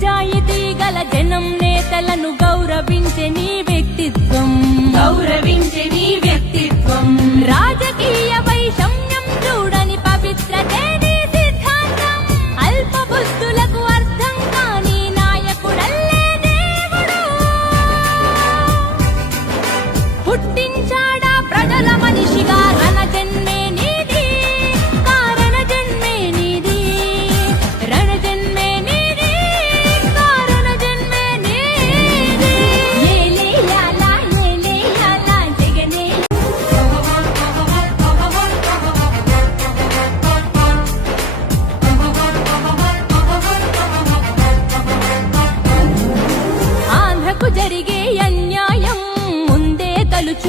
నిజాయితీ గల జనం నేతలను గౌరవించే నీ వ్యక్తిత్వం. గౌరవించే నీ వ్యక్తిత్వం. రాజకీయ వైషమ్యం చూడని పవిత్రతే నీ సిద్ధాంతం. అల్ప బుద్ధులకు అర్థం కాని నాయకుడల్లే దేవుడు. పుట్టించాడా